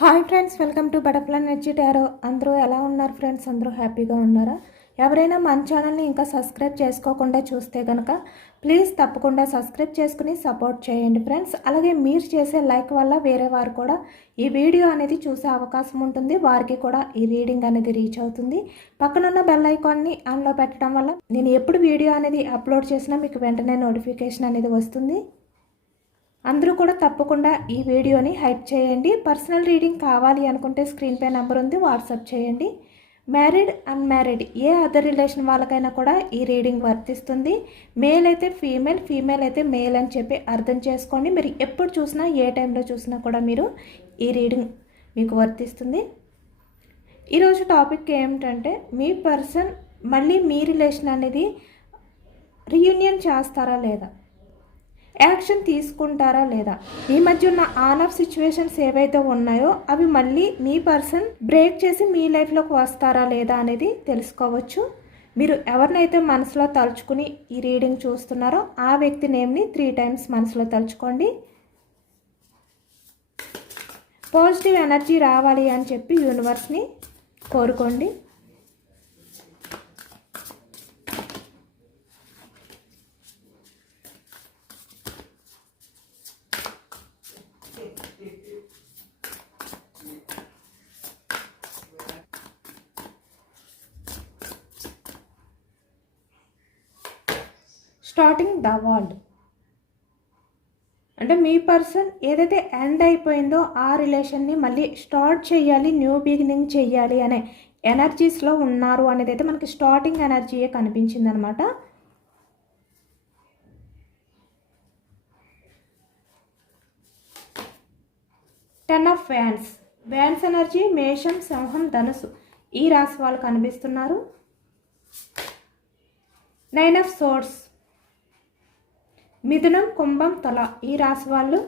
Hi friends, welcome to butterfly energy tarot. అందరూ ఎలా ఉన్నారు ఫ్రెండ్స్? అందరూ హ్యాపీగా ఉన్నారా? ఎవరైనా మన ఛానల్ని ఇంకా సబ్స్క్రైబ్ చేసుకోకుండా చూస్తే కనుక ప్లీజ్ తప్పకుండా సబ్స్క్రైబ్ చేసుకుని సపోర్ట్ చేయండి ఫ్రెండ్స్. అలాగే మీరు చేసే లైక్ వల్ల వేరే వారు కూడా ఈ వీడియో అనేది చూసే అవకాశం ఉంటుంది, వారికి కూడా ఈ రీడింగ్ అనేది రీచ్ అవుతుంది. పక్కనున్న బెల్ ఐకాన్ని ఆన్లో పెట్టడం వల్ల నేను ఎప్పుడు వీడియో అనేది అప్లోడ్ చేసినా మీకు వెంటనే నోటిఫికేషన్ అనేది వస్తుంది. అందరూ కూడా తప్పకుండా ఈ వీడియోని హైప్ చేయండి. పర్సనల్ రీడింగ్ కావాలి అనుకుంటే స్క్రీన్ పై నెంబర్ ఉంది, వాట్సాప్ చేయండి. మ్యారీడ్, అన్మ్యారీడ్ ఏ అదర్ రిలేషన్ వాళ్ళకైనా కూడా ఈ రీడింగ్ వర్తిస్తుంది. మేల్ అయితే ఫీమేల్, ఫీమేల్ అయితే మేల్ అని చెప్పి అర్థం చేసుకోండి. మీరు ఎప్పుడు చూసినా ఏ టైంలో చూసినా కూడా మీరు ఈ రీడింగ్ మీకు వర్తిస్తుంది. ఈరోజు టాపిక్ ఏమిటంటే మీ పర్సన్ మళ్ళీ మీ రిలేషన్ అనేది రీయూనియన్ చేస్తారా లేదా, యాక్షన్ తీసుకుంటారా లేదా, మీ మధ్య ఉన్న ఆన్ ఆఫ్ సిచ్యువేషన్స్ ఏవైతే ఉన్నాయో అవి మళ్ళీ మీ పర్సన్ బ్రేక్ చేసి మీ లైఫ్లోకి వస్తారా లేదా అనేది తెలుసుకోవచ్చు. మీరు ఎవరినైతే మనసులో తలుచుకుని ఈ రీడింగ్ చూస్తున్నారో ఆ వ్యక్తి నేమ్ని 3 times మనసులో తలుచుకోండి. పాజిటివ్ ఎనర్జీ రావాలి అని చెప్పి యూనివర్స్ని కోరుకోండి. స్టార్టింగ్ ద వరల్డ్ అంటే మీ పర్సన్ ఏదైతే ఎండ్ అయిపోయిందో ఆ రిలేషన్ని మళ్ళీ స్టార్ట్ చేయాలి, న్యూ బిగినింగ్ చేయాలి అనే ఎనర్జీస్లో ఉన్నారు అనేది అయితే మనకి స్టార్టింగ్ ఎనర్జీయే కనిపించింది అనమాట. Ten of wands, wands energy మేషం, సింహం, ధనుసు ఈ రాశి వాళ్ళు కనిపిస్తున్నారు. 9 ఆఫ్ సోర్డ్స్, మిథునం, కుంభం, తుల ఈ రాశి వాళ్ళు.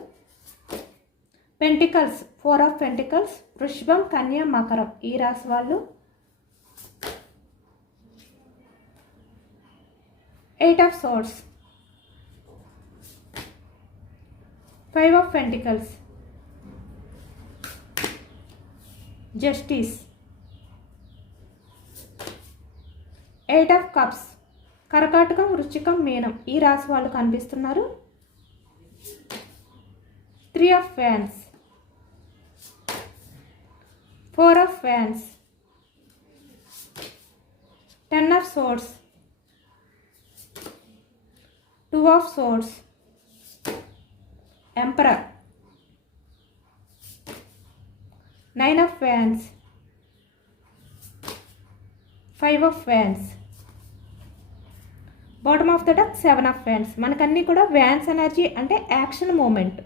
పెంటికల్స్, 4 ఆఫ్ పెంటికల్స్, వృషభం, కన్య, మకరం ఈ రాశి వాళ్ళు. 8 of swords, 5 of pentacles, justice, 8 of cups, కర్కాటకం, వృశ్చికం, మీనం ఈ రాశి వాళ్ళు కనిపిస్తున్నారు. 3 of wands, 4 of wands, 10 of swords, 2 of swords, emperor, 9 of wands, 5 of wands, bottom of the deck, 7 of wands. మనకన్నీ కూడా వ్యాన్స్ ఎనర్జీ అంటే యాక్షన్ మూమెంట్.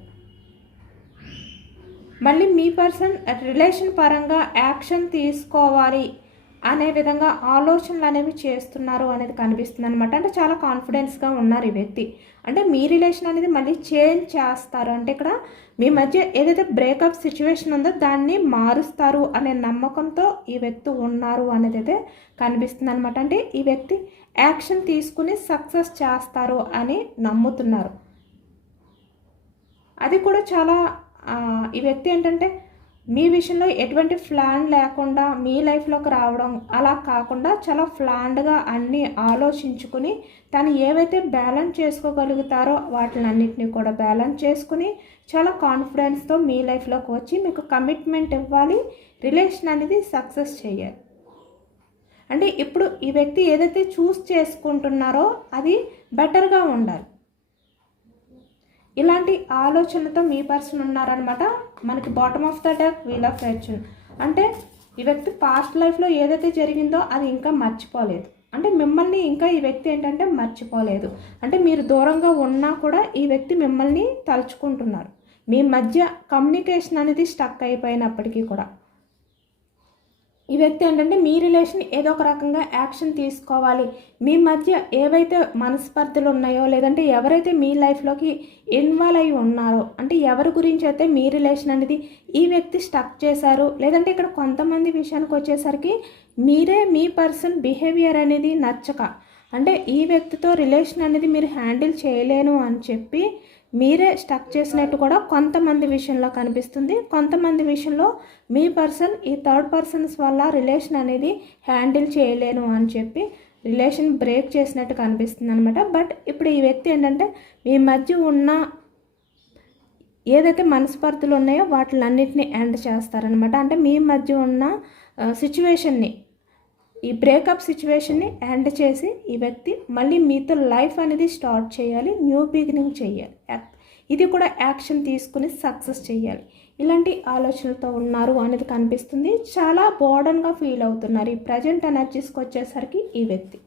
మళ్ళీ మీ పర్సన్ రిలేషన్ పరంగా యాక్షన్ తీసుకోవాలి అనే విధంగా ఆలోచనలు అనేవి చేస్తున్నారు అనేది కనిపిస్తుంది అనమాట. అంటే చాలా కాన్ఫిడెన్స్గా ఉన్నారు ఈ వ్యక్తి. అంటే మీ రిలేషన్ అనేది మళ్ళీ చేంజ్ చేస్తారు, అంటే ఇక్కడ మీ మధ్య ఏదైతే బ్రేకప్ సిచ్యువేషన్ ఉందో దాన్ని మారుస్తారు అనే నమ్మకంతో ఈ వ్యక్తి ఉన్నారు అనేది అయితే కనిపిస్తుంది అనమాట. అంటే ఈ వ్యక్తి యాక్షన్ తీసుకుని సక్సెస్ చేస్తారు అని నమ్ముతున్నారు. అది కూడా చాలా ఈ వ్యక్తి ఏంటంటే మీ విషయంలో ఎటువంటి ప్లాన్ లేకుండా మీ లైఫ్లోకి రావడం అలా కాకుండా చాలా ప్లాన్డ్గా అన్నీ ఆలోచించుకుని తను ఏవైతే బ్యాలెన్స్ చేసుకోగలుగుతారో వాటినన్నింటినీ కూడా బ్యాలెన్స్ చేసుకుని చాలా కాన్ఫిడెన్స్తో మీ లైఫ్లోకి వచ్చి మీకు కమిట్మెంట్ ఇవ్వాలి, రిలేషన్ అనేది సక్సెస్ చేయాలి. అంటే ఇప్పుడు ఈ వ్యక్తి ఏదైతే చూస్ చేసుకుంటున్నారో అది బెటర్గా ఉండాలి. ఇలాంటి ఆలోచనతో మీ పర్సన్ ఉన్నారనమాట. మనకి bottom of the deck, wheel of fortune. అంటే ఈ వ్యక్తి పాస్ట్ లైఫ్లో ఏదైతే జరిగిందో అది ఇంకా మర్చిపోలేదు. అంటే మిమ్మల్ని ఇంకా ఈ వ్యక్తి ఏంటంటే మర్చిపోలేదు. అంటే మీరు దూరంగా ఉన్నా కూడా ఈ వ్యక్తి మిమ్మల్ని తలుచుకుంటున్నారు. మీ మధ్య కమ్యూనికేషన్ అనేది స్టక్ అయిపోయినప్పటికీ కూడా ఈ వ్యక్తి ఏంటంటే మీ రిలేషన్ ఏదో ఒక రకంగా యాక్షన్ తీసుకోవాలి. మీ మధ్య ఏవైతే మనస్పర్ధలు ఉన్నాయో లేదంటే ఎవరైతే మీ లైఫ్లోకి ఇన్వాల్వ్ అయి ఉన్నారో, అంటే ఎవరి గురించి అయితే మీ రిలేషన్ అనేది ఈ వ్యక్తి స్టక్ చేశారు, లేదంటే ఇక్కడ కొంతమంది విషయానికి వచ్చేసరికి మీరే మీ పర్సన్ బిహేవియర్ అనేది నచ్చక, అంటే ఈ వ్యక్తితో రిలేషన్ అనేది మీరు హ్యాండిల్ చేయలేను అని చెప్పి మీరే స్టక్ చేసినట్టు కూడా కొంతమంది విషయంలో కనిపిస్తుంది. కొంతమంది విషయంలో మీ పర్సన్ ఈ థర్డ్ పర్సన్స్ వల్ల రిలేషన్ అనేది హ్యాండిల్ చేయలేను అని చెప్పి రిలేషన్ బ్రేక్ చేసినట్టు కనిపిస్తుంది అనమాట. బట్ ఇప్పుడు ఈ వ్యక్తి ఏంటంటే మీ మధ్య ఉన్న ఏదైతే మనస్పర్ధలు ఉన్నాయో వాటిలన్నిటిని ఎండ్ చేస్తారనమాట. అంటే మీ మధ్య ఉన్న సిచ్యువేషన్ని, ఈ బ్రేకప్ సిచ్యువేషన్ని ఎండ్ చేసి ఈ వ్యక్తి మళ్ళీ మీతో లైఫ్ అనేది స్టార్ట్ చేయాలి, న్యూ బిగినింగ్ చేయాలి. ఇది కూడా యాక్షన్ తీసుకుని సక్సెస్ చేయాలి. ఇలాంటి ఆలోచనలతో ఉన్నారు అనేది కనిపిస్తుంది. చాలా బోర్డన్గా ఫీల్ అవుతున్నారు ఈ ప్రజెంట్ ఎనర్జీస్కి వచ్చేసరికి ఈ వ్యక్తి.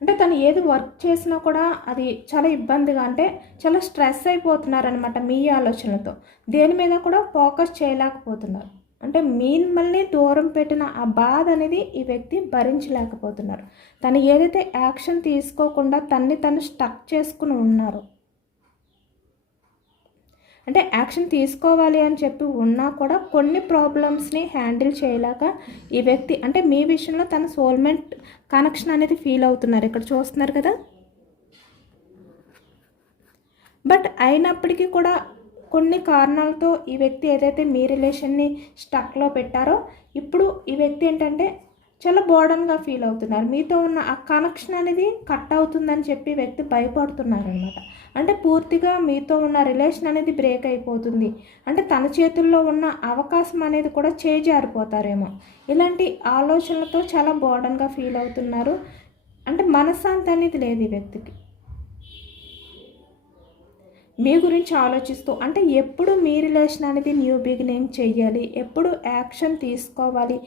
అంటే తను ఏది వర్క్ చేసినా కూడా అది చాలా ఇబ్బందిగా, అంటే చాలా స్ట్రెస్ అయిపోతున్నారనమాట మీ ఆలోచనలతో. దేని మీద కూడా ఫోకస్ చేయలేకపోతున్నారు. అంటే మిమ్మల్ని దూరం పెట్టిన ఆ బాధ అనేది ఈ వ్యక్తి భరించలేకపోతున్నారు. తను ఏదైతే యాక్షన్ తీసుకోకుండా తను స్టక్ చేసుకుని ఉన్నారో, అంటే యాక్షన్ తీసుకోవాలి అని చెప్పి ఉన్నా కూడా కొన్ని ప్రాబ్లమ్స్ని హ్యాండిల్ చేయలేక ఈ వ్యక్తి, అంటే మీ విషయంలో తన సోల్మేట్ కనెక్షన్ అనేది ఫీల్ అవుతున్నారు, ఇక్కడ చూస్తున్నారు కదా. బట్ అయినప్పటికీ కూడా కొన్ని కారణాలతో ఈ వ్యక్తి ఏదైతే మీ రిలేషన్ని స్టక్లో పెట్టారో ఇప్పుడు ఈ వ్యక్తి ఏంటంటే చాలా బోర్డన్గా ఫీల్ అవుతున్నారు. మీతో ఉన్న ఆ కనెక్షన్ అనేది కట్ అవుతుందని చెప్పి వ్యక్తి భయపడుతున్నారు అనమాట. అంటే పూర్తిగా మీతో ఉన్న రిలేషన్ అనేది బ్రేక్ అయిపోతుంది, అంటే తన చేతుల్లో ఉన్న అవకాశం అనేది కూడా చేజారిపోతారేమో, ఇలాంటి ఆలోచనలతో చాలా బోర్డన్గా ఫీల్ అవుతున్నారు. అంటే మనశ్శాంతి అనేది లేదు ఈ వ్యక్తికి. మీ గురించి ఆలోచిస్తూ, అంటే ఎప్పుడు మీ రిలేషన్ అనేది న్యూ బిగినింగ్ చెయ్యాలి, ఎప్పుడు యాక్షన్ తీసుకోవాలి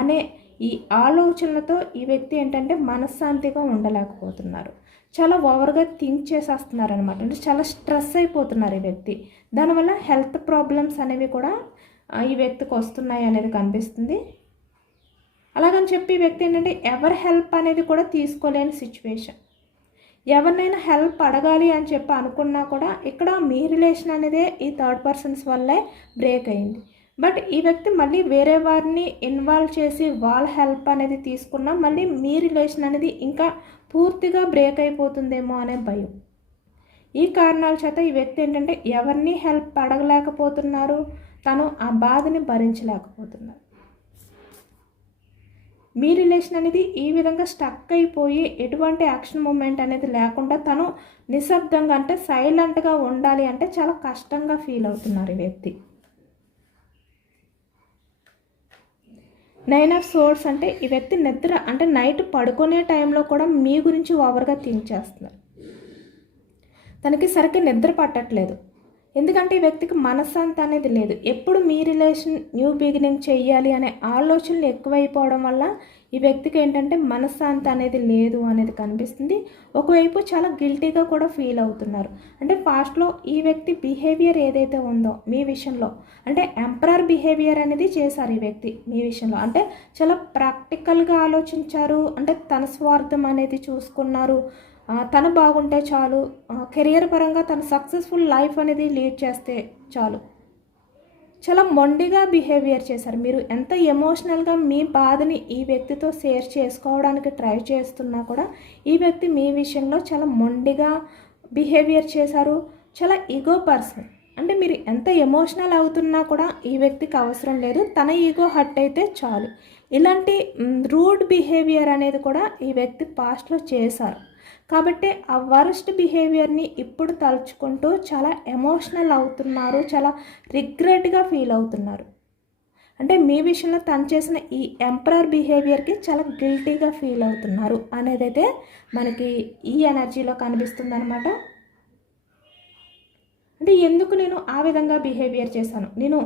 అనే ఈ ఆలోచనలతో ఈ వ్యక్తి ఏంటంటే మనశ్శాంతిగా ఉండలేకపోతున్నారు. చాలా ఓవర్గా థింక్ చేసేస్తున్నారు అనమాట. అంటే చాలా స్ట్రెస్ అయిపోతున్నారు ఈ వ్యక్తి. దానివల్ల హెల్త్ ప్రాబ్లమ్స్ అనేవి కూడా ఈ వ్యక్తికి వస్తున్నాయి అనేది కనిపిస్తుంది. అలాగని చెప్పి ఈ వ్యక్తి ఏంటంటే ఎవరి హెల్ప్ అనేది కూడా తీసుకోలేని సిచ్యువేషన్. ఎవరినైనా హెల్ప్ అడగాలి అని చెప్పి అనుకున్నా కూడా ఇక్కడ మీ రిలేషన్ అనేదే ఈ థర్డ్ పర్సన్స్ వల్లే బ్రేక్ అయింది. బట్ ఈ వ్యక్తి మళ్ళీ వేరే వారిని ఇన్వాల్వ్ చేసి వాళ్ళ హెల్ప్ అనేది తీసుకున్నా మళ్ళీ మీ రిలేషన్ అనేది ఇంకా పూర్తిగా బ్రేక్ అయిపోతుందేమో అనే భయం. ఈ కారణాల చేత ఈ వ్యక్తి ఏంటంటే ఎవరిని హెల్ప్ అడగలేకపోతున్నారు, తను ఆ బాధని భరించలేకపోతున్నారు. మీ రిలేషన్ అనేది ఈ విధంగా స్టక్ అయిపోయి ఎటువంటి యాక్షన్ మూమెంట్ అనేది లేకుండా తను నిశ్శబ్దంగా, అంటే సైలెంట్గా ఉండాలి అంటే చాలా కష్టంగా ఫీల్ అవుతున్నారు ఈ వ్యక్తి. 9 ఆఫ్ సోర్డ్స్ అంటే ఈ వ్యక్తి నిద్ర, అంటే నైట్ పడుకునే టైంలో కూడా మీ గురించి ఓవర్గా థింక్ చేస్తున్నారు. తనకి సరిగ్గా నిద్ర పట్టట్లేదు, ఎందుకంటే ఈ వ్యక్తికి మనశ్శాంతి అనేది లేదు. ఎప్పుడు మీ రిలేషన్ న్యూ బిగినింగ్ చెయ్యాలి అనే ఆలోచనలు ఎక్కువైపోవడం వల్ల ఈ వ్యక్తికి ఏంటంటే మనశ్శాంతి అనేది లేదు అనేది కనిపిస్తుంది. ఒకవైపు చాలా గిల్టీగా కూడా ఫీల్ అవుతున్నారు. అంటే పాస్ట్లో ఈ వ్యక్తి బిహేవియర్ ఏదైతే ఉందో మీ విషయంలో, అంటే ఎంపరర్ బిహేవియర్ అనేది చేశారు ఈ వ్యక్తి మీ విషయంలో. అంటే చాలా ప్రాక్టికల్గా ఆలోచించారు, అంటే తన స్వార్థం అనేది చూసుకున్నారు. తను బాగుంటే చాలు, కెరియర్ పరంగా తను సక్సెస్ఫుల్ లైఫ్ అనేది లీడ్ చేస్తే చాలు, చాలా మొండిగా బిహేవియర్ చేశారు. మీరు ఎంత ఎమోషనల్గా మీ బాధని ఈ వ్యక్తితో షేర్ చేసుకోవడానికి ట్రై చేస్తున్నా కూడా ఈ వ్యక్తి మీ విషయంలో చాలా మొండిగా బిహేవియర్ చేశారు. చాలా ఈగో పర్సన్, అంటే మీరు ఎంత ఎమోషనల్ అవుతున్నా కూడా ఈ వ్యక్తికి అవసరం లేదు, తన ఈగో హర్ట్ అయితే చాలు. ఇలాంటి రూడ్ బిహేవియర్ అనేది కూడా ఈ వ్యక్తి పాస్ట్లో చేశారు. కాబట్టి ఆ వరస్ట్ బిహేవియర్ని ఇప్పుడు తలుచుకుంటూ చాలా ఎమోషనల్ అవుతున్నారు, చాలా రిగ్రెట్గా ఫీల్ అవుతున్నారు. అంటే మీ విషయంలో తను చేసిన ఈ ఎంపరర్ బిహేవియర్కి చాలా గిల్టీగా ఫీల్ అవుతున్నారు అనేదైతే మనకి ఈ ఎనర్జీలో కనిపిస్తుంది అనమాట. అంటే ఎందుకు నేను ఆ విధంగా బిహేవియర్ చేశాను, నేను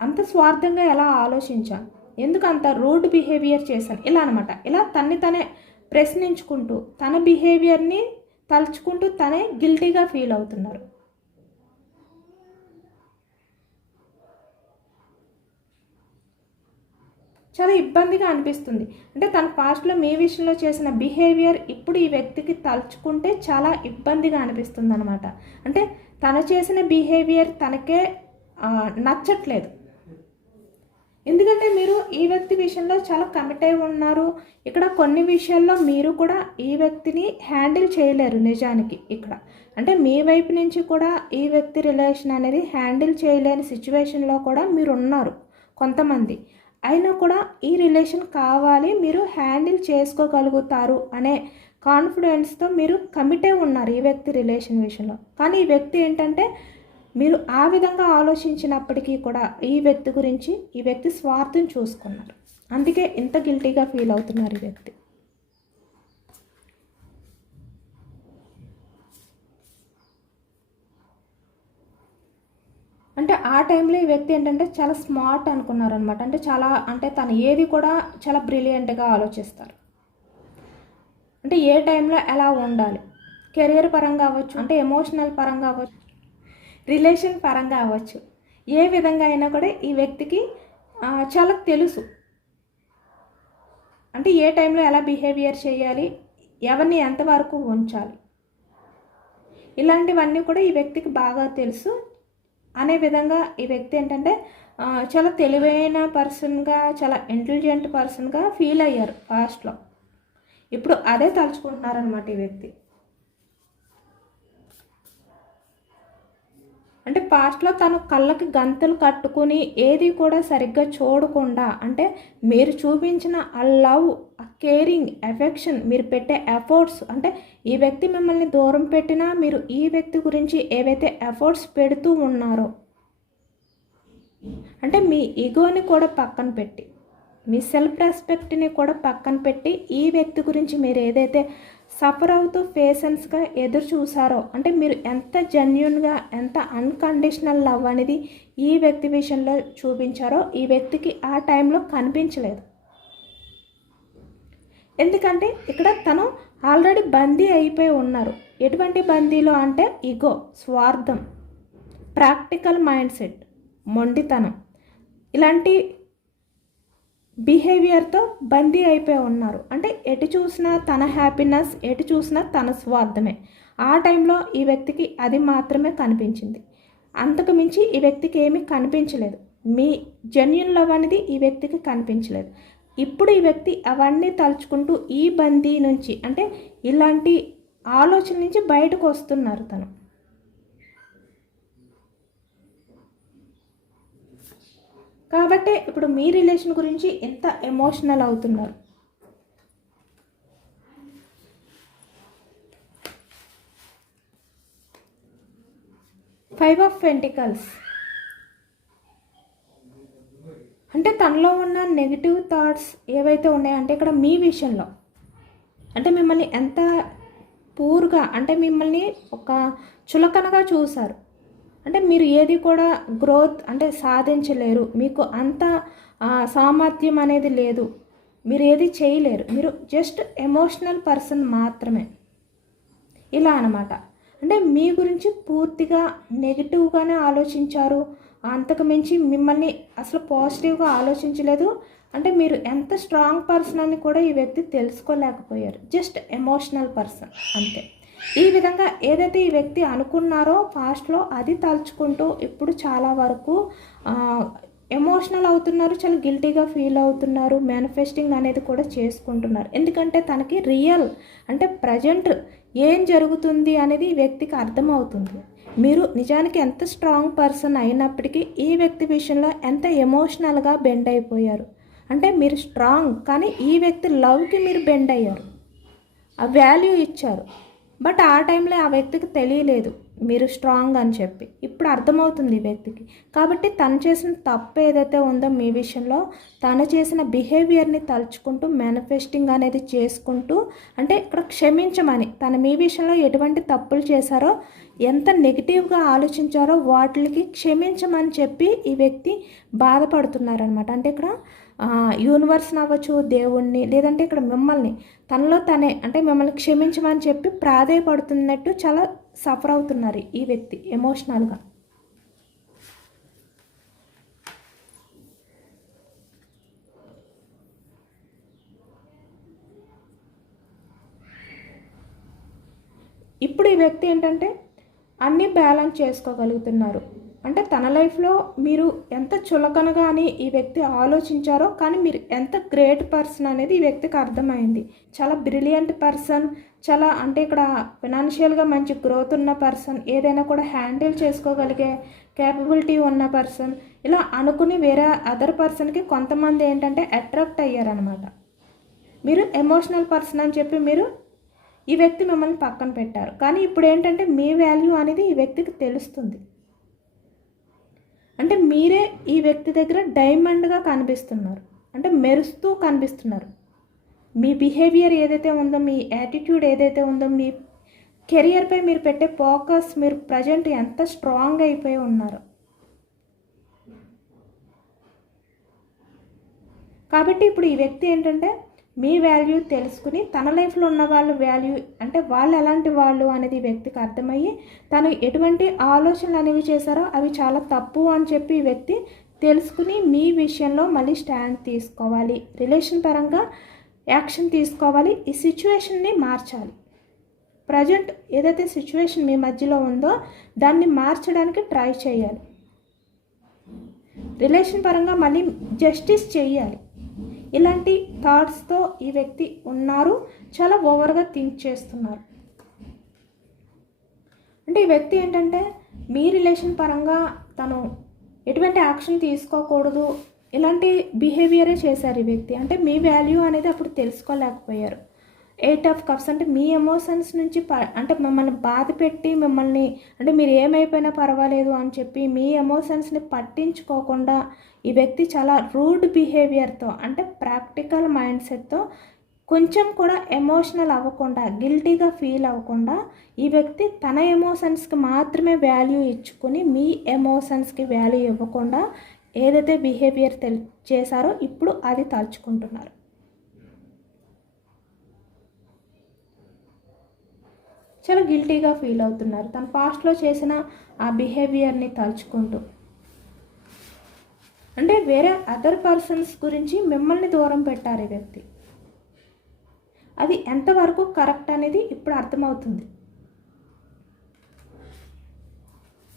అంత స్వార్థంగా ఎలా ఆలోచించాను, ఎందుకు అంత రూడ్ బిహేవియర్ చేశాను, ఇలా అనమాట. ఇలా తనే ప్రశ్నించుకుంటూ తన బిహేవియర్ని తలుచుకుంటూ తనే గిల్టీగా ఫీల్ అవుతున్నారు. చాలా ఇబ్బందిగా అనిపిస్తుంది. అంటే తన పాస్ట్లో మీ విషయంలో చేసిన బిహేవియర్ ఇప్పుడు ఈ వ్యక్తికి తలుచుకుంటే చాలా ఇబ్బందిగా అనిపిస్తుంది అనమాట. అంటే తను చేసిన బిహేవియర్ తనకే నచ్చట్లేదు. ఎందుకంటే మీరు ఈ వ్యక్తి విషయంలో చాలా కమిట్ అయి ఉన్నారు. ఇక్కడ కొన్ని విషయాల్లో మీరు కూడా ఈ వ్యక్తిని హ్యాండిల్ చేయలేరు నిజానికి. ఇక్కడ అంటే మీ వైపు నుంచి కూడా ఈ వ్యక్తి రిలేషన్ అనేది హ్యాండిల్ చేయలేని సిచ్యువేషన్లో కూడా మీరు ఉన్నారు కొంతమంది. అయినా కూడా ఈ రిలేషన్ కావాలి, మీరు హ్యాండిల్ చేసుకోగలుగుతారు అనే కాన్ఫిడెన్స్తో మీరు కమిట్ అయి ఉన్నారు ఈ వ్యక్తి రిలేషన్ విషయంలో. కానీ ఈ వ్యక్తి ఏంటంటే మీరు ఆ విధంగా ఆలోచించినప్పటికీ కూడా ఈ వ్యక్తి గురించి ఈ వ్యక్తి స్వార్థం చూసుకున్నారు. అందుకే ఇంత గిల్టీగా ఫీల్ అవుతున్నారు ఈ వ్యక్తి. అంటే ఆ టైంలో ఈ వ్యక్తి ఏంటంటే చాలా స్మార్ట్ అనుకున్నారనమాట. అంటే చాలా అంటే తను ఏది కూడా చాలా బ్రిలియంట్గా ఆలోచిస్తారు. అంటే ఏ టైంలో ఎలా ఉండాలి, కెరియర్ పరంగా అవ్వచ్చు, అంటే ఎమోషనల్ పరంగా అవ్వచ్చు, రిలేషన్ పరంగా అవ్వచ్చు, ఏ విధంగా అయినా కూడా ఈ వ్యక్తికి చాలా తెలుసు. అంటే ఏ టైంలో ఎలా బిహేవియర్ చేయాలి, ఎవరిని ఎంతవరకు ఉంచాలి, ఇలాంటివన్నీ కూడా ఈ వ్యక్తికి బాగా తెలుసు అనే విధంగా ఈ వ్యక్తి ఏంటంటే చాలా తెలివైన పర్సన్గా, చాలా ఇంటెలిజెంట్ పర్సన్గా ఫీల్ అయ్యారు పాస్ట్లో. ఇప్పుడు అదే తలుచుకుంటున్నారనమాట ఈ వ్యక్తి. అంటే పాస్ట్లో తను కళ్ళకి గంతలు కట్టుకుని ఏది కూడా సరిగ్గా చూడకుండా, అంటే మీరు చూపించిన ఆ లవ్, ఆ కేరింగ్, ఎఫెక్షన్, మీరు పెట్టే ఎఫర్ట్స్, అంటే ఈ వ్యక్తి మిమ్మల్ని దూరం పెట్టినా మీరు ఈ వ్యక్తి గురించి ఏవైతే ఎఫర్ట్స్ పెడుతూ ఉన్నారో, అంటే మీ ఈగోని కూడా పక్కన పెట్టి, మీ సెల్ఫ్ రెస్పెక్ట్ని కూడా పక్కన పెట్టి ఈ వ్యక్తి గురించి మీరు ఏదైతే సఫర్ అవుతూ పేషెన్స్గా ఎదురు చూసారో, అంటే మీరు ఎంత జెన్యూన్గా, ఎంత అన్కండిషనల్ లవ్ అనేది ఈ వ్యక్తి విషయంలో చూపించారో ఈ వ్యక్తికి ఆ టైంలో కనిపించలేదు. ఎందుకంటే ఇక్కడ తను ఆల్రెడీ బందీ అయిపోయి ఉన్నారు. ఎటువంటి బందీలో అంటే ఈగో, స్వార్థం, ప్రాక్టికల్ మైండ్ సెట్, మొండితనం, ఇలాంటి బిహేవియర్తో బందీ అయిపోయి ఉన్నారు. అంటే ఎటు చూసినా తన హ్యాపీనెస్, ఎటు చూసినా తన స్వార్థమే. ఆ టైంలో ఈ వ్యక్తికి అది మాత్రమే కనిపించింది. అంతకు మించి ఈ వ్యక్తికి ఏమీ కనిపించలేదు. మీ జెన్యూన్ లవ్ అనేది ఈ వ్యక్తికి కనిపించలేదు. ఇప్పుడు ఈ వ్యక్తి అవన్నీ తలుచుకుంటూ ఈ బందీ నుంచి, అంటే ఇలాంటి ఆలోచన నుంచి బయటకు వస్తున్నారు తను. కాబట్టి ఇప్పుడు మీ రిలేషన్ గురించి ఎంత ఎమోషనల్ అవుతున్నారు. ఫైవ్ ఆఫ్ పెంటికల్స్ అంటే తనలో ఉన్న నెగిటివ్ థాట్స్ ఏవైతే ఉన్నాయో, అంటే ఇక్కడ మీ విషయంలో అంటే మిమ్మల్ని ఎంత పూర్గా, అంటే మిమ్మల్ని ఒక చులకనగా చూశారు. అంటే మీరు ఏది కూడా గ్రోత్ అంటే సాధించలేరు, మీకు అంత సామర్థ్యం అనేది లేదు, మీరు ఏది చేయలేరు, మీరు జస్ట్ ఎమోషనల్ పర్సన్ మాత్రమే, ఇలా అన్నమాట. అంటే మీ గురించి పూర్తిగా నెగిటివ్గానే ఆలోచించారు. అంతకు మించి మిమ్మల్ని అసలు పాజిటివ్గా ఆలోచించలేదు. అంటే మీరు ఎంత స్ట్రాంగ్ పర్సన్ అని కూడా ఈ వ్యక్తి తెలుసుకోలేకపోయారు. జస్ట్ ఎమోషనల్ పర్సన్ అంతే. ఈ విధంగా ఏదైతే ఈ వ్యక్తి అనుకున్నారో పాస్ట్లో అది తలుచుకుంటూ ఇప్పుడు చాలా వరకు ఎమోషనల్ అవుతున్నారు, చాలా గిల్టీగా ఫీల్ అవుతున్నారు, మేనిఫెస్టింగ్ అనేది కూడా చేసుకుంటున్నారు. ఎందుకంటే తనకి రియల్ అంటే ప్రజెంట్ ఏం జరుగుతుంది అనేది ఈ వ్యక్తికి అర్థమవుతుంది. మీరు నిజానికి ఎంత స్ట్రాంగ్ పర్సన్ అయినప్పటికీ ఈ వ్యక్తి విషయంలో ఎంత ఎమోషనల్గా బెండ్ అయిపోయారు. అంటే మీరు స్ట్రాంగ్, కానీ ఈ వ్యక్తి లవ్కి మీరు బెండ్ అయ్యారు, ఆ వాల్యూ ఇచ్చారు. బట్ ఆ టైంలో ఆ వ్యక్తికి తెలియలేదు మీరు స్ట్రాంగ్ అని చెప్పి. ఇప్పుడు అర్థమవుతుంది ఈ వ్యక్తికి. కాబట్టి తను చేసిన తప్పు ఏదైతే ఉందో మీ విషయంలో, తను చేసిన బిహేవియర్ని తలుచుకుంటూ మేనిఫెస్టింగ్ అనేది చేసుకుంటూ, అంటే ఇక్కడ క్షమించమని, తను మీ విషయంలో ఎటువంటి తప్పులు చేశారో, ఎంత నెగిటివ్గా ఆలోచించారో వాటికి క్షమించమని చెప్పి ఈ వ్యక్తి బాధపడుతున్నారనమాట. అంటే ఇక్కడ యూనివర్స్ని అవ్వచ్చు, దేవుణ్ణి, లేదంటే ఇక్కడ మిమ్మల్ని తనలో తనే, అంటే మిమ్మల్ని క్షమించమని చెప్పి ప్రాధేయపడుతున్నట్టు చాలా సఫర్ అవుతున్నారు ఈ వ్యక్తి ఎమోషనల్గా. ఇప్పుడు ఈ వ్యక్తి ఏంటంటే అన్నీ బ్యాలెన్స్ చేసుకోగలుగుతున్నారు. అంటే తన లైఫ్లో మీరు ఎంత చులకనగా అని ఈ వ్యక్తి ఆలోచించారో, కానీ మీరు ఎంత గ్రేట్ పర్సన్ అనేది ఈ వ్యక్తికి అర్థమైంది. చాలా బ్రిలియంట్ పర్సన్, చాలా అంటే ఇక్కడ ఫినాన్షియల్గా మంచి గ్రోత్ ఉన్న పర్సన్, ఏదైనా కూడా హ్యాండిల్ చేసుకోగలిగే క్యాపబిలిటీ ఉన్న పర్సన్, ఇలా అనుకుని వేరే అదర్ పర్సన్కి కొంతమంది ఏంటంటే అట్రాక్ట్ అయ్యారనమాట. మీరు ఎమోషనల్ పర్సన్ అని చెప్పి మీరు ఈ వ్యక్తి మిమ్మల్ని పక్కన పెట్టారు. కానీ ఇప్పుడు ఏంటంటే మీ వాల్యూ అనేది ఈ వ్యక్తికి తెలుస్తుంది. అంటే మీరే ఈ వ్యక్తి దగ్గర డైమండ్గా కనిపిస్తున్నారు, అంటే మెరుస్తూ కనిపిస్తున్నారు. మీ బిహేవియర్ ఏదైతే ఉందో, మీ యాటిట్యూడ్ ఏదైతే ఉందో, మీ కెరియర్పై మీరు పెట్టే ఫోకస్, మీరు ప్రజెంట్ ఎంత స్ట్రాంగ్ అయిపోయి ఉన్నారు. కాబట్టి ఇప్పుడు ఈ వ్యక్తి ఏంటంటే మీ వాల్యూ తెలుసుకుని తన లైఫ్లో ఉన్న వాళ్ళు వాల్యూ అంటే వాళ్ళు ఎలాంటి వాళ్ళు అనేది ఈ వ్యక్తికి అర్థమయ్యి తను ఎటువంటి ఆలోచనలు అనేవి చేశారో అవి చాలా తప్పు అని చెప్పి ఈ వ్యక్తి తెలుసుకుని మీ విషయంలో మళ్ళీ స్టాండ్ తీసుకోవాలి, రిలేషన్ పరంగా యాక్షన్ తీసుకోవాలి, ఈ సిచ్యువేషన్ని మార్చాలి. ప్రజెంట్ ఏదైతే సిచ్యువేషన్ మీ మధ్యలో ఉందో దాన్ని మార్చడానికి ట్రై చేయాలి. రిలేషన్ పరంగా మళ్ళీ జస్టిస్ చేయాలి. ఇలాంటి థాట్స్తో ఈ వ్యక్తి ఉన్నారు, చాలా ఓవర్గా థింక్ చేస్తున్నారు. అంటే ఈ వ్యక్తి ఏంటంటే మీ రిలేషన్ పరంగా తను ఎటువంటి యాక్షన్ తీసుకోకూడదు, ఇలాంటి బిహేవియరే చేశారు ఈ వ్యక్తి. అంటే మీ వాల్యూ అనేది అప్పుడు తెలుసుకోలేకపోయారు. 8 ఆఫ్ కప్స్ అంటే మీ ఎమోషన్స్ నుంచి అంటే మిమ్మల్ని బాధ పెట్టి మిమ్మల్ని అంటే మీరు ఏమైపోయినా పర్వాలేదు అని చెప్పి మీ ఎమోషన్స్ని పట్టించుకోకుండా ఈ వ్యక్తి చాలా రూడ్ బిహేవియర్తో అంటే ప్రాక్టికల్ మైండ్ సెట్తో కొంచెం కూడా ఎమోషనల్ అవ్వకుండా గిల్టీగా ఫీల్ అవ్వకుండా ఈ వ్యక్తి తన ఎమోషన్స్కి మాత్రమే వాల్యూ ఇచ్చుకొని మీ ఎమోషన్స్కి వాల్యూ ఇవ్వకుండా ఏదైతే బిహేవియర్ చేశారో ఇప్పుడు అది తలుచుకుంటున్నారు. చాలా గిల్టీగా ఫీల్ అవుతున్నారు తన పాస్ట్లో చేసిన ఆ బిహేవియర్ని తలుచుకుంటూ. అంటే వేరే అదర్ పర్సన్స్ గురించి మిమ్మల్ని దూరం పెట్టారు ఈ వ్యక్తి. అది ఎంతవరకు కరెక్ట్ అనేది ఇప్పుడు అర్థమవుతుంది.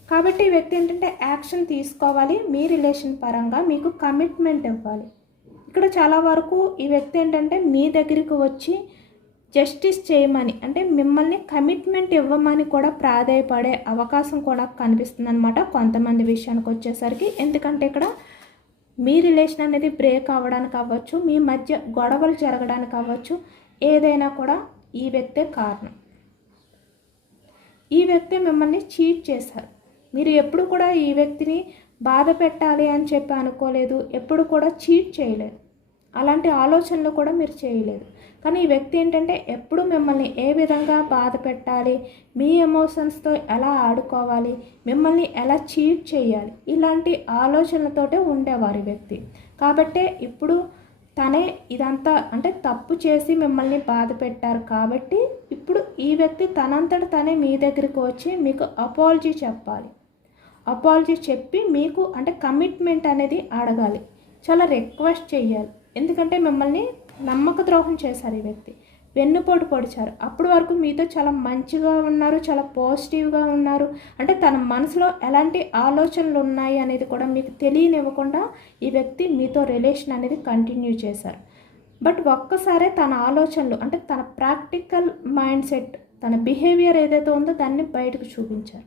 కాబట్టి ఈ వ్యక్తి ఏంటంటే యాక్షన్ తీసుకోవాలి, మీ రిలేషన్ పరంగా మీకు కమిట్మెంట్ ఇవ్వాలి. ఇక్కడ చాలా వరకు ఈ వ్యక్తి ఏంటంటే మీ దగ్గరికి వచ్చి జస్టిస్ చేయమని అంటే మిమ్మల్ని కమిట్మెంట్ ఇవ్వమని కూడా ప్రాధాయపడే అవకాశం కూడా కనిపిస్తుంది అనమాట కొంతమంది విషయానికి వచ్చేసరికి. ఎందుకంటే ఇక్కడ మీ రిలేషన్ అనేది బ్రేక్ అవ్వడానికి అవ్వచ్చు, మీ మధ్య గొడవలు జరగడానికి అవ్వచ్చు, ఏదైనా కూడా ఈ వ్యక్తే కారణం. ఈ వ్యక్తి మిమ్మల్ని చీట్ చేశారు. మీరు ఎప్పుడు కూడా ఈ వ్యక్తిని బాధ పెట్టాలి అని చెప్పి అనుకోలేదు, ఎప్పుడు కూడా చీట్ చేయలేదు, అలాంటి ఆలోచనలు కూడా మీరు చేయలేదు. కానీ ఈ వ్యక్తి ఏంటంటే ఎప్పుడు మిమ్మల్ని ఏ విధంగా బాధ పెట్టాలి, మీ ఎమోషన్స్తో ఎలా ఆడుకోవాలి, మిమ్మల్ని ఎలా చీట్ చేయాలి, ఇలాంటి ఆలోచనలతోటే ఉండేవారు ఈ వ్యక్తి. కాబట్టే ఇప్పుడు తనే ఇదంతా అంటే తప్పు చేసి మిమ్మల్ని బాధ పెట్టారు. కాబట్టి ఇప్పుడు ఈ వ్యక్తి తనంతట తనే మీ దగ్గరికి వచ్చి మీకు అపాలజీ చెప్పాలి. అపాలజీ చెప్పి మీకు అంటే కమిట్మెంట్ అనేది అడగాలి, చాలా రిక్వెస్ట్ చేయాలి. ఎందుకంటే మిమ్మల్ని నమ్మక ద్రోహం చేశారు ఈ వ్యక్తి, వెన్నుపోటు పొడిచారు. అప్పటి వరకు మీతో చాలా మంచిగా ఉన్నారు, చాలా పాజిటివ్గా ఉన్నారు. అంటే తన మనసులో ఎలాంటి ఆలోచనలు ఉన్నాయి అనేది కూడా మీకు తెలియనివ్వకుండా ఈ వ్యక్తి మీతో రిలేషన్ అనేది కంటిన్యూ చేశారు. బట్ ఒక్కసారే తన ఆలోచనలు అంటే తన ప్రాక్టికల్ మైండ్ సెట్, తన బిహేవియర్ ఏదైతే ఉందో దాన్ని బయటకు చూపించారు.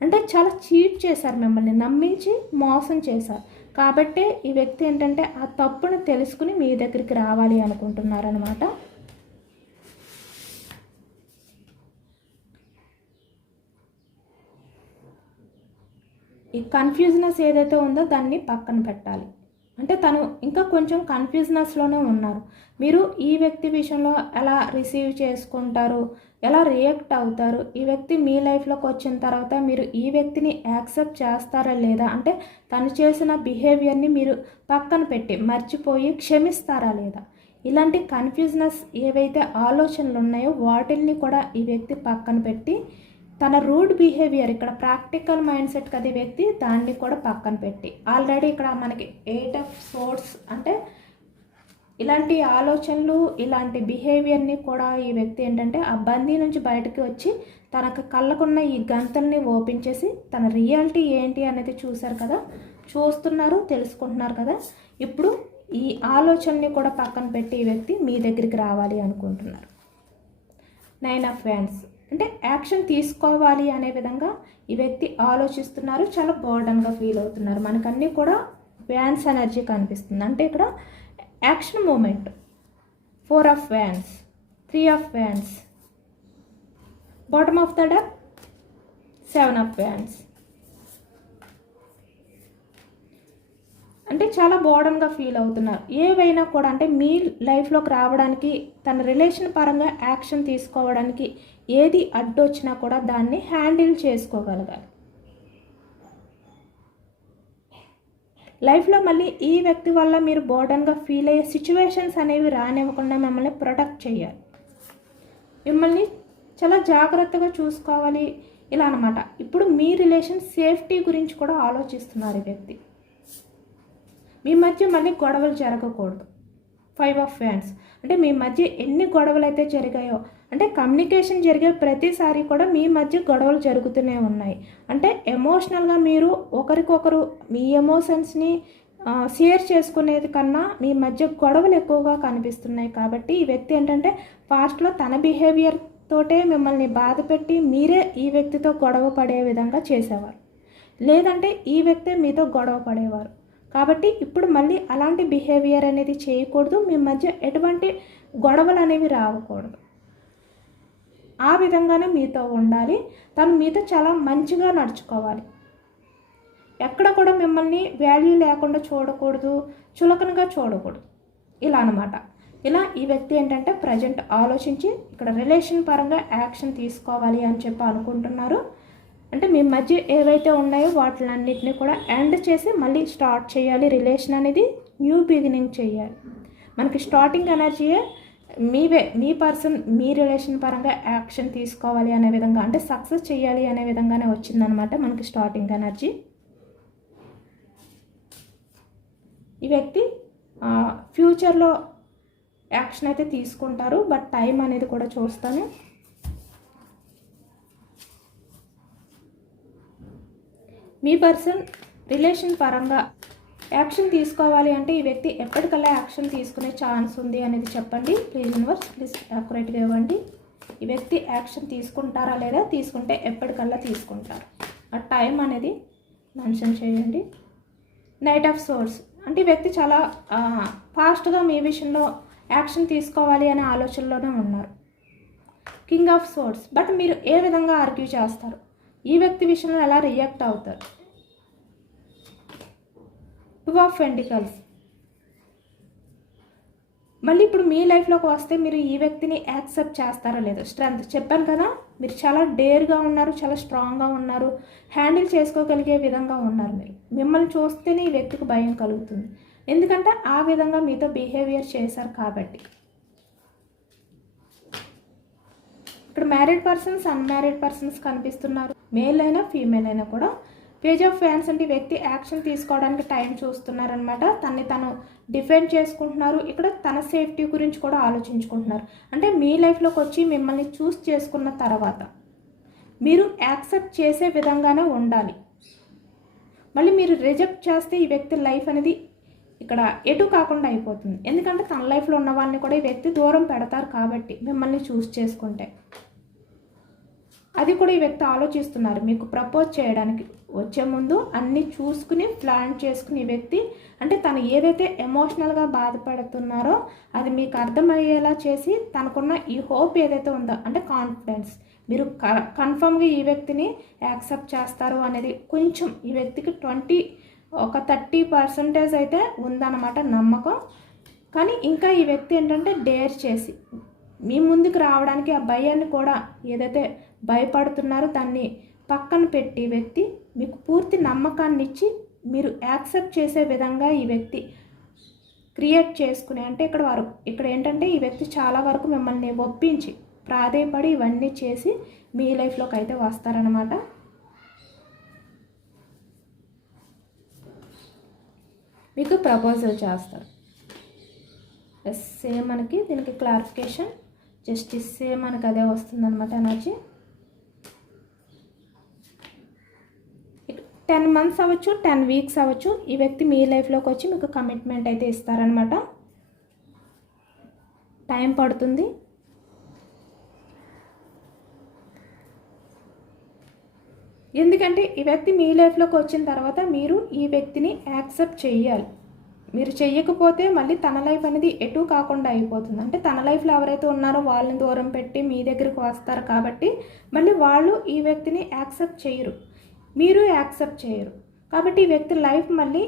అంటే చాలా చీట్ చేశారు, మిమ్మల్ని నమ్మించి మోసం చేశారు. కాబట్టే ఈ వ్యక్తి ఏంటంటే ఆ తప్పును తెలుసుకుని మీ దగ్గరికి రావాలి అనుకుంటున్నారనమాట. ఈ కన్ఫ్యూజనెస్ ఏదైతే ఉందో దాన్ని పక్కన పెట్టాలి. అంటే తను ఇంకా కొంచెం కన్ఫ్యూజనెస్లోనే ఉన్నారు. మీరు ఈ వ్యక్తి విషయంలో ఎలా రిసీవ్ చేసుకుంటారు, ఎలా రియాక్ట్ అవుతారు, ఈ వ్యక్తి మీ లైఫ్లోకి వచ్చిన తర్వాత మీరు ఈ వ్యక్తిని యాక్సెప్ట్ చేస్తారా లేదా, అంటే తను చేసిన బిహేవియర్ని మీరు పక్కన పెట్టి మర్చిపోయి క్షమిస్తారా లేదా, ఇలాంటి కన్ఫ్యూజనెస్ ఏవైతే ఆలోచనలు ఉన్నాయో వాటిల్ని కూడా ఈ వ్యక్తి పక్కన పెట్టి తన రూడ్ బిహేవియర్ ఇక్కడ ప్రాక్టికల్ మైండ్ సెట్ కదా ఈ వ్యక్తి, దాన్ని కూడా పక్కన పెట్టి ఆల్రెడీ ఇక్కడ మనకి 8 ఆఫ్ సోర్డ్స్ అంటే ఇలాంటి ఆలోచనలు, ఇలాంటి బిహేవియర్ని కూడా ఈ వ్యక్తి ఏంటంటే ఆ బందీ నుంచి బయటకు వచ్చి తనకు కళ్ళకున్న ఈ గంతల్ని ఓపెన్ చేసి తన రియాలిటీ ఏంటి అనేది చూశారు కదా, చూస్తున్నారు, తెలుసుకుంటున్నారు కదా. ఇప్పుడు ఈ ఆలోచనని కూడా పక్కన పెట్టి ఈ వ్యక్తి మీ దగ్గరికి రావాలి అనుకుంటున్నారు. 9 ఆఫ్ వ్యాండ్స్ అంటే యాక్షన్ తీసుకోవాలి అనే విధంగా ఈ వ్యక్తి ఆలోచిస్తున్నారు, చాలా బర్డన్గా ఫీల్ అవుతున్నారు. మనకన్నీ కూడా వ్యాండ్స్ ఎనర్జీ కనిపిస్తుంది, అంటే ఇక్కడ action movement. 4 of wands, 3 of wands, bottom of the deck 7 of wands. అంటే చాలా బోర్డన్గా ఫీల్ అవుతున్నారు. ఏవైనా కూడా అంటే మీ లైఫ్లోకి రావడానికి, తన రిలేషన్ పరంగా యాక్షన్ తీసుకోవడానికి ఏది అడ్డొచ్చినా కూడా దాన్ని హ్యాండిల్ చేసుకోగలగాలి. లైఫ్లో మళ్ళీ ఈ వ్యక్తి వల్ల మీరు బోర్డన్గా ఫీల్ అయ్యే సిచ్యువేషన్స్ అనేవి రానివ్వకుండా మిమ్మల్ని ప్రొటెక్ట్ చేయాలి, మిమ్మల్ని చాలా జాగ్రత్తగా చూసుకోవాలి, ఇలా అన్నమాట. ఇప్పుడు మీ రిలేషన్ సేఫ్టీ గురించి కూడా ఆలోచిస్తున్నారు ఈ వ్యక్తి. మీ మధ్య మళ్ళీ గొడవలు జరగకూడదు. 5 ఆఫ్ వ్యాండ్స్ అంటే మీ మధ్య ఎన్ని గొడవలు అయితే జరిగాయో, అంటే కమ్యూనికేషన్ జరిగే ప్రతిసారి కూడా మీ మధ్య గొడవలు జరుగుతూనే ఉన్నాయి. అంటే ఎమోషనల్గా మీరు ఒకరికొకరు మీ ఎమోషన్స్ని షేర్ చేసుకునేది కన్నా మీ మధ్య గొడవలు ఎక్కువగా కనిపిస్తున్నాయి. కాబట్టి ఈ వ్యక్తి ఏంటంటే పాస్ట్లో తన బిహేవియర్ తోటే మిమ్మల్ని బాధ పెట్టి మీరే ఈ వ్యక్తితో గొడవ పడే విధంగా చేసేవారు, లేదంటే ఈ వ్యక్తే మీతో గొడవ పడేవారు. కాబట్టి ఇప్పుడు మళ్ళీ అలాంటి బిహేవియర్ అనేది చేయకూడదు, మీ మధ్య ఎటువంటి గొడవలు అనేవి రావకూడదు. ఆ విధంగానే మీతో ఉండాలి, తను మీతో చాలా మంచిగా నడుచుకోవాలి, ఎక్కడ కూడా మిమ్మల్ని వాల్యూ లేకుండా చూడకూడదు, చులకనగా చూడకూడదు, ఇలా అన్నమాట. ఇలా ఈ వ్యక్తి ఏంటంటే ప్రజెంట్ ఆలోచించి ఇక్కడ రిలేషన్ పరంగా యాక్షన్ తీసుకోవాలి అని చెప్పి అనుకుంటున్నారు. అంటే మీ మధ్య ఏవైతే ఉన్నాయో వాటిలన్నిటిని కూడా ఎండ్ చేసి మళ్ళీ స్టార్ట్ చేయాలి. రిలేషన్ అనేది న్యూ బిగినింగ్ చేయాలి. మనకి స్టార్టింగ్ ఎనర్జీయే మీ పర్సన్ మీ రిలేషన్ పరంగా యాక్షన్ తీసుకోవాలి అనే విధంగా, అంటే సక్సెస్ చేయాలి అనే విధంగానే వచ్చిందనమాట మనకి స్టార్టింగ్ ఎనర్జీ. ఈ వ్యక్తి ఫ్యూచర్లో యాక్షన్ అయితే తీసుకుంటారు, బట్ టైం అనేది కూడా చూస్తాను. మీ పర్సన్ రిలేషన్ పరంగా యాక్షన్ తీసుకోవాలి అంటే ఈ వ్యక్తి ఎప్పటికల్లా యాక్షన్ తీసుకునే ఛాన్స్ ఉంది అనేది చెప్పండి ప్లీజ్ యూనివర్స్, ప్లీజ్ యాక్యురేట్గా ఇవ్వండి. ఈ వ్యక్తి యాక్షన్ తీసుకుంటారా లేదా, తీసుకుంటే ఎప్పటికల్లా తీసుకుంటారు, ఆ టైం అనేది మెన్షన్ చేయండి. నైట్ ఆఫ్ సోర్స్ అంటే ఈ వ్యక్తి చాలా ఫాస్ట్గా మీ విషయంలో యాక్షన్ తీసుకోవాలి అనే ఆలోచనలోనే ఉన్నారు. కింగ్ ఆఫ్ సోర్స్ బట్ మీరు ఏ విధంగా ఆర్గ్యూ చేస్తారు, ఈ వ్యక్తి విషయంలో ఎలా రియాక్ట్ అవుతారు. 2 ఆఫ్ పెంటికల్స్ మళ్ళీ ఇప్పుడు మీ లైఫ్లోకి వస్తే మీరు ఈ వ్యక్తిని యాక్సెప్ట్ చేస్తారా లేదా. స్ట్రెంగ్త్ చెప్పాను కదా, మీరు చాలా డేర్గా ఉన్నారు, చాలా స్ట్రాంగ్గా ఉన్నారు, హ్యాండిల్ చేసుకోగలిగే విధంగా ఉన్నారు. మిమ్మల్ని చూస్తేనే ఈ వ్యక్తికి భయం కలుగుతుంది, ఎందుకంటే ఆ విధంగా మీతో బిహేవియర్ చేశారు కాబట్టి. ఇక్కడ మ్యారీడ్ పర్సన్స్, అన్మ్యారీడ్ పర్సన్స్ కనిపిస్తున్నారు, మేల్ అయినా ఫీమేల్ అయినా కూడా. పేజ్ ఆఫ్ ఫ్యాన్స్ అంటే వ్యక్తి యాక్షన్ తీసుకోవడానికి టైం చూస్తున్నారనమాట, తన్ని తను డిఫెండ్ చేసుకుంటున్నారు. ఇక్కడ తన సేఫ్టీ గురించి కూడా ఆలోచించుకుంటున్నారు. అంటే మీ లైఫ్లోకి వచ్చి మిమ్మల్ని చూస్ చేసుకున్న తర్వాత మీరు యాక్సెప్ట్ చేసే విధంగానే ఉండాలి. మళ్ళీ మీరు రిజెక్ట్ చేస్తే ఈ వ్యక్తి లైఫ్ అనేది ఇక్కడ ఎటు కాకుండా అయిపోతుంది, ఎందుకంటే తన లైఫ్లో ఉన్న వాళ్ళని కూడా ఈ వ్యక్తి దూరం పెడతారు కాబట్టి మిమ్మల్ని చూస్ చేసుకుంటే. అది కూడా ఈ వ్యక్తి ఆలోచిస్తున్నారు మీకు ప్రపోజ్ చేయడానికి వచ్చే ముందు అన్నీ చూసుకుని ప్లాన్ చేసుకుని ఈ వ్యక్తి అంటే తను ఏదైతే ఎమోషనల్గా బాధపడుతున్నారో అది మీకు అర్థమయ్యేలా చేసి తనకున్న ఈ హోప్ ఏదైతే ఉందో అంటే కాన్ఫిడెన్స్ మీరు కన్ఫర్మ్గా ఈ వ్యక్తిని యాక్సెప్ట్ చేస్తారు అనేది కొంచెం ఈ వ్యక్తికి 30% అయితే ఉందన్నమాట నమ్మకం. కానీ ఇంకా ఈ వ్యక్తి ఏంటంటే డేర్ చేసి మీ ముందుకు రావడానికి ఆ భయాన్ని కూడా ఏదైతే భయపడుతున్నారో దాన్ని పక్కన పెట్టి వ్యక్తి మీకు పూర్తి నమ్మకాన్ని ఇచ్చి మీరు యాక్సెప్ట్ చేసే విధంగా ఈ వ్యక్తి క్రియేట్ చేసుకుని అంటే ఇక్కడ ఏంటంటే ఈ వ్యక్తి చాలా వరకు మిమ్మల్ని ఒప్పించి ప్రాధేయపడి ఇవన్నీ చేసి మీ లైఫ్లోకి అయితే వస్తారనమాట. మీకు ప్రపోజల్ చేస్తారు. సేమ్ మనకి దీనికి క్లారిఫికేషన్ జస్టిస్ సేమ్ మనకి అదే వస్తుందన్నమాట ఎనర్జీ. 10 months అవ్వచ్చు, 10 weeks అవ్వచ్చు, ఈ వ్యక్తి మీ లైఫ్లోకి వచ్చి మీకు కమిట్మెంట్ అయితే ఇస్తారనమాట. టైం పడుతుంది. ఎందుకంటే ఈ వ్యక్తి మీ లైఫ్లోకి వచ్చిన తర్వాత మీరు ఈ వ్యక్తిని యాక్సెప్ట్ చేయాలి. మీరు చెయ్యకపోతే మళ్ళీ తన లైఫ్ అనేది ఎటు కాకుండా అయిపోతుంది. అంటే తన లైఫ్లో ఎవరైతే ఉన్నారో వాళ్ళని దూరం పెట్టి మీ దగ్గరికి వస్తారు కాబట్టి మళ్ళీ వాళ్ళు ఈ వ్యక్తిని యాక్సెప్ట్ చేయరు, మీరు యాక్సెప్ట్ చేయరు. కాబట్టి ఈ వ్యక్తి లైఫ్ మళ్ళీ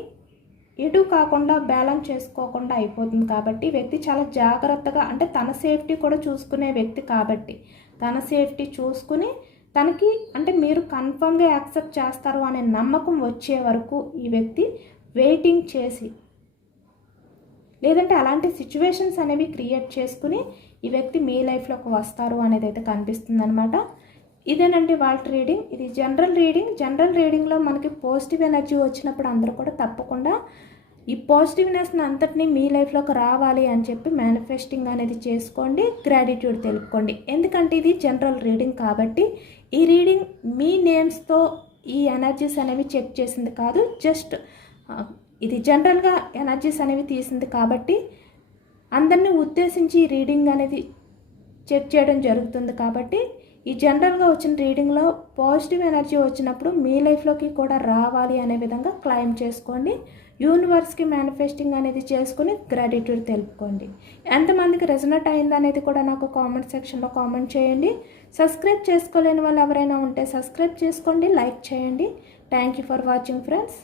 ఎటు కాకుండా బ్యాలెన్స్ చేసుకోకుండా అయిపోతుంది. కాబట్టి వ్యక్తి చాలా జాగ్రత్తగా, అంటే తన సేఫ్టీ కూడా చూసుకునే వ్యక్తి కాబట్టి తన సేఫ్టీ చూసుకుని తనకి అంటే మీరు కన్ఫర్మ్గా యాక్సెప్ట్ చేస్తారు అనే నమ్మకం వచ్చే వరకు ఈ వ్యక్తి వెయిటింగ్ చేసి, లేదంటే అలాంటి సిచ్యువేషన్స్ అనేవి క్రియేట్ చేసుకుని ఈ వ్యక్తి మీ లైఫ్లోకి వస్తారు అనేది అయితే కనిపిస్తుంది అనమాట. ఇదేనండి వాళ్ళ రీడింగ్. ఇది జనరల్ రీడింగ్. జనరల్ రీడింగ్లో మనకి పాజిటివ్ ఎనర్జీ వచ్చినప్పుడు అందరూ కూడా తప్పకుండా ఈ పాజిటివ్నెస్ని అంతటినీ మీ లైఫ్లోకి రావాలి అని చెప్పి మేనిఫెస్టింగ్ అనేది చేసుకోండి, గ్రాటిట్యూడ్ తెలుపుకోండి. ఎందుకంటే ఇది జనరల్ రీడింగ్ కాబట్టి ఈ రీడింగ్ మీ నేమ్స్తో ఈ ఎనర్జీస్ అనేవి చెక్ చేసింది కాదు, జస్ట్ ఇది జనరల్గా ఎనర్జీస్ అనేవి తీసింది కాబట్టి అందరినీ ఉద్దేశించి ఈ రీడింగ్ అనేది చెక్ చేయడం జరుగుతుంది. కాబట్టి ఈ జనరల్గా వచ్చిన రీడింగ్లో పాజిటివ్ ఎనర్జీ వచ్చినప్పుడు మీ లైఫ్లోకి కూడా రావాలి అనే విధంగా క్లైమ్ చేసుకోండి. యూనివర్స్కి మేనిఫెస్టింగ్ అనేది చేసుకుని గ్రాటిట్యూడ్ తెలుపుకోండి. ఎంతమందికి రెజొనేట్ అయింది అనేది కూడా నాకు కామెంట్ సెక్షన్లో కామెంట్ చేయండి. సబ్స్క్రైబ్ చేసుకోలేని వాళ్ళు ఎవరైనా ఉంటే సబ్స్క్రైబ్ చేసుకోండి, లైక్ చేయండి. Thank you for watching friends.